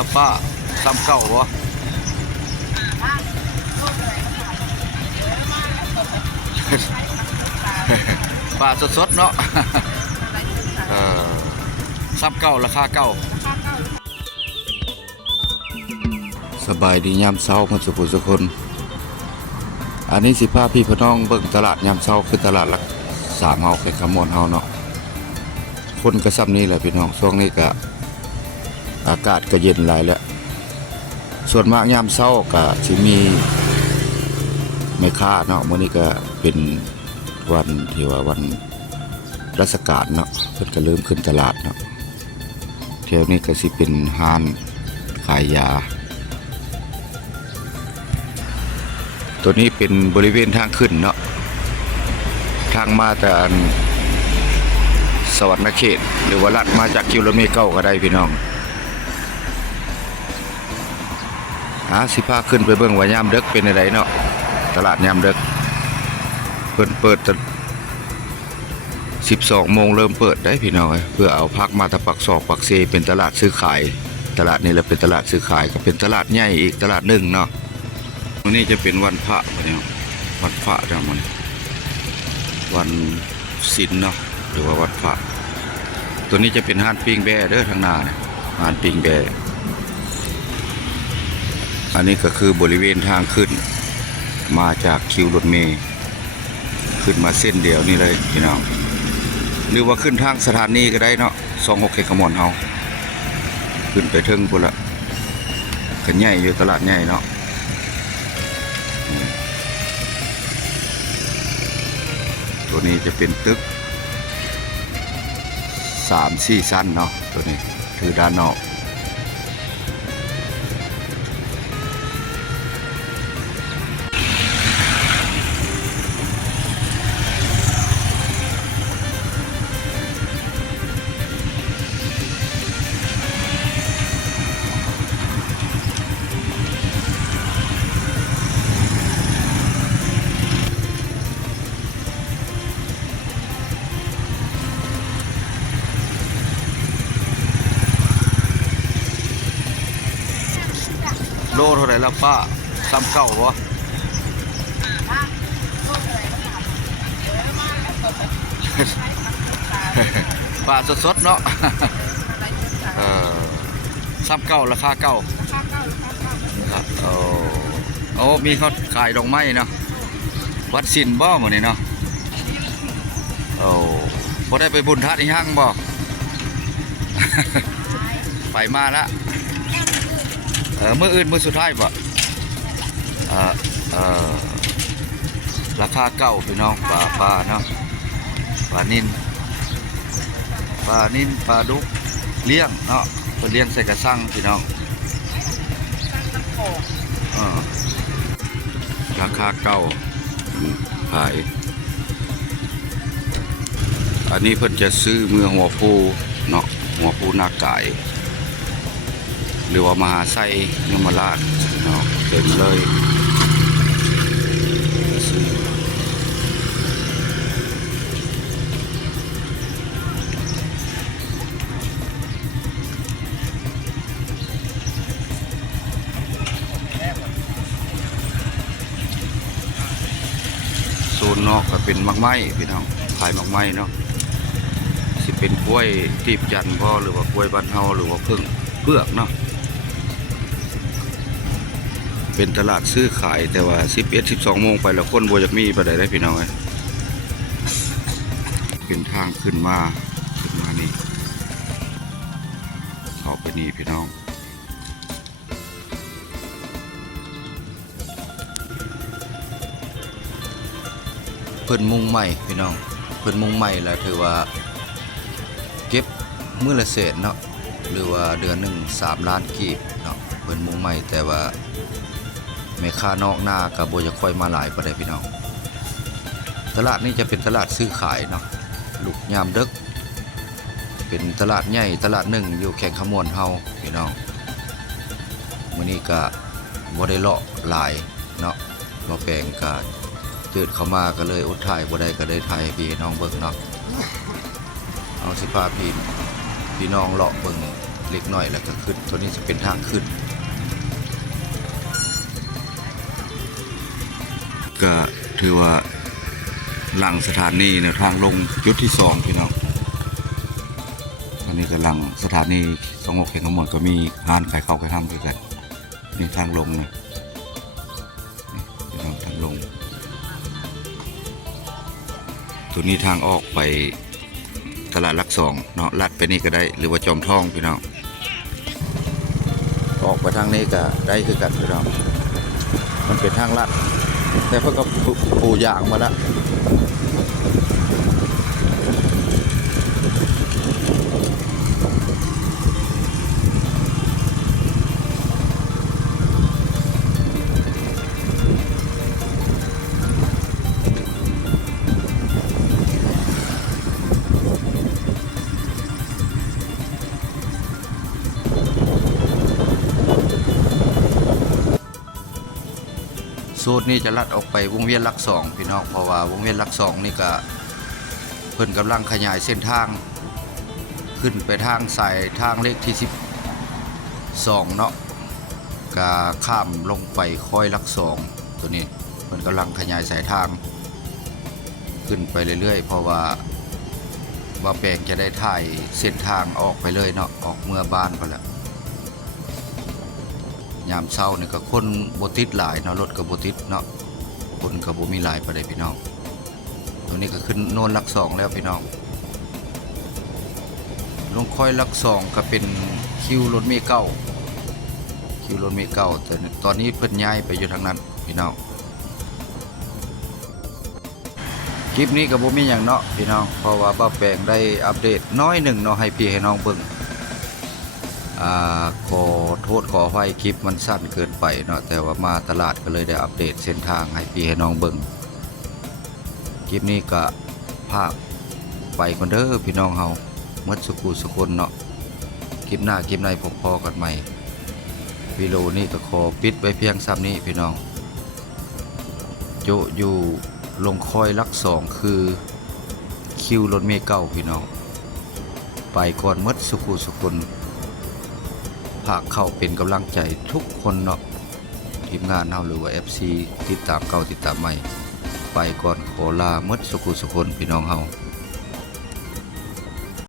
ละป้าซ้ำเก่าวะปลาสดๆเนาะซ้ำเก่าราคาเก่าสบายดียามเช้ามาสุขสุขคนอันนี้สิพาพี่พี่น้องเบิ่งตลาดยามเช้าคือตลาดหลักสามเฮาเป็นขมวนเฮาเนาะคนก็ซ้ำนี้แหละพี่น้องช่วงนี้ก็อากาศก็เย็นหลายแล้วส่วนมากยามเช้าก็สิมีแม่ค้าเนาะมื้อนี้ก็เป็นวันที่ว่าวันราชการเนาะเพิ่นก็เริ่มขึ้นตลาดเนาะแถวนี้ก็สิเป็นห้านขายยาตัวนี้เป็นบริเวณทางขึ้นเนาะทางมาแต่สวรรณเขตหรือว่าลัดมาจากกิโลเมตรเก้าก็ได้พี่น้องสิพาขึ้นไปเบิ่งว่ายามดึกเป็นอะไรเนาะตลาดยามดึกเปิด12 โมงเริ่มเปิดได้พี่น้องเพื่อเอาพักมาตะปักศอกปักเซเป็นตลาดซื้อขายตลาดนี้แหละเป็นตลาดซื้อขายก็เป็นตลาดใหญ่อีกตลาดหนึ่งเนาะวันนี้จะเป็นวันพระพี่น้องวันพระเนาะมันวันศีลเนาะหรือว่าวันพระตัวนี้จะเป็นห้านปิ้งแบ่เด้อทางหน้าห้านปิ้งแบ่อันนี้ก็คือบริเวณทางขึ้นมาจากคิวรถเมล์ขึ้นมาเส้นเดียวนี่เลยพี่น้องหรือว่าขึ้นทางสถานีก็ได้เนาะ26เขตขมวนเฮาขึ้นไปถึงพุ่นละกันใหญ่อยู่ตลาดใหญ่เนาะตัวนี้จะเป็นตึก3-4 ชั้นเนาะตัวนี้คือด้านนอกโลเท่าไหร่ละป้าซ้ำเก่าวะปลาสดๆเนาะซ้ำเก่าราคาเก่าโอ้มีเขาขายดอกไม้เนาะวัดสินบ่เหมือนนี่เนาะพอได้ไปบุญทัดอีห้างบ่ ไปมาละมื้ออื่นมื้อสุดท้ายบ่ราคาเก่าพี่น้องปลาเนาะปลานิลปลาดุกเลี้ยงเนาะเพิ่นเลี้ยงใส่กระสังพี่น้องราคาเก่าขายอันนี้เพิ่นจะซื้อเมื่อหัวปูเนาะหัวปูนาไก่หรือว่ามหาไส้เนื้อมาลาดเนาะเต็มเลยโซนนอกก็เป็นมักไม้พี่น้องขายมักไม้เนาะสิเป็นกล้วยตีบจันทร์พ่อหรือว่ากล้วยบ้านเฮาหรือว่าเผือกเนาะเป็นตลาดซื้อขายแต่ว่า11-12 โมงไปแล้วคนบ่อยากมีไปได้พี่น้องเป็นทางขึ้นมานี่เข้าไปนี่พี่น้องเพิ่นมุ่งใหม่พี่น้องเพิ่นมุ่งใหม่แล้วถือว่าเก็บมื้อละเศษเนาะหรือว่าเดือนหนึ่ง3 ล้านกีบเนาะเพิ่นมุ่งใหม่แต่ว่าแม่ค้านอกหน้ากับบ่จะค่อยมาหลายปานใดพี่น้องตลาดนี้จะเป็นตลาดซื้อขายเนาะลูกยามดึกเป็นตลาดใหญ่ตลาดหนึ่งอยู่แข่งขมวนเฮาพี่น้องมื้อนี้ก็บ่ได้เลาะหลายเนาะบ่แปลงก็จืดเข้ามาก็เลยอดถ่ายบ่ได้ก็ได้ถ่ายให้พี่น้องเบิ่งเนาะเอาสิพาพี่น้องเลาะเบิ่ง เล็กน้อยแล้วก็ขึ้นตัวนี้จะเป็นทางขึ้นก็ถือว่าหลังสถานีเนี่ยทางลงจุดที่2พี่น้องอันนี้ก็หลังสถานี26เขตทั้งหมดก็มีร้านขายข้าวขายห้ำด้วยกันนี่ทางลงนะนี่พี่น้องทางลงตัวนี้ทางออกไปตลาดหลักสองเนาะลัดไปนี่ก็ได้หรือว่าจอมทองพี่น้องออกไปทางนี้ก็ได้คือกันพี่น้องมันเป็นทางลัดแต่เพิ่งก็ปูยางมาแล้วสูตรนี้จะลัดออกไปวงเวียนหลักสองพี่น้องเพราะว่าวงเวียนหลักสองนี่ก็เพิ่นกำลังขยายเส้นทางขึ้นไปทางสายทางเลขที่12เนาะก็ข้ามลงไปค่อยหลักสองตัวนี้เพิ่นกำลังขยายสายทางขึ้นไปเรื่อยๆเพราะว่าบ่าวแปลงจะได้ถ่ายเส้นทางออกไปเลยเนาะออกเมื่อบ้านไปแล้วยามเช้านี่ก็คนบ่ติดหลายเนาะรถก็บ่ติดเนาะคนก็บ่มีหลายปานใดพี่น้องตัวนี้ก็ขึ้นโน่นหลักสองแล้วพี่น้องลงค่อยหลักสองก็เป็นคิวรถเมล์เก้าคิวรถเมล์เก้าแต่ตอนนี้เพิ่นย้ายไปอยู่ทางนั้นพี่น้องคลิปนี้ก็บ่มีหยังเนาะพี่น้องเพราะว่าบ่าวแปลงได้อัปเดตน้อยหนึ่งเนาะให้พี่ให้น้องเบิ่งขอโทษขออภัยคลิปมันสั้นเกินไปเนาะแต่ว่ามาตลาดก็เลยได้อัปเดตเส้นทางให้พี่ให้น้องเบิ่งคลิปนี้ก็ภาพไปก่อนเด้อพี่น้องเฮาหมดสุขุสุคนเนาะคลิปหน้าคลิปในพบพอกันใหม่วิดีโอนี้ก็ขอปิดไว้เพียงซ้ำนี้พี่น้องโยอยู่ลงคอยลักสองคือคิวรถเมล์เก้าพี่น้องไปก่อนหมดสุขุสุคนภาคเข้าเป็นกำลังใจทุกคนเนาะทีมงานเฮาหรือว่า FC ติดตามเก่าติดตามใหม่ไปก่อนขอลาหมดสุขุสุคนพี่น้องเฮา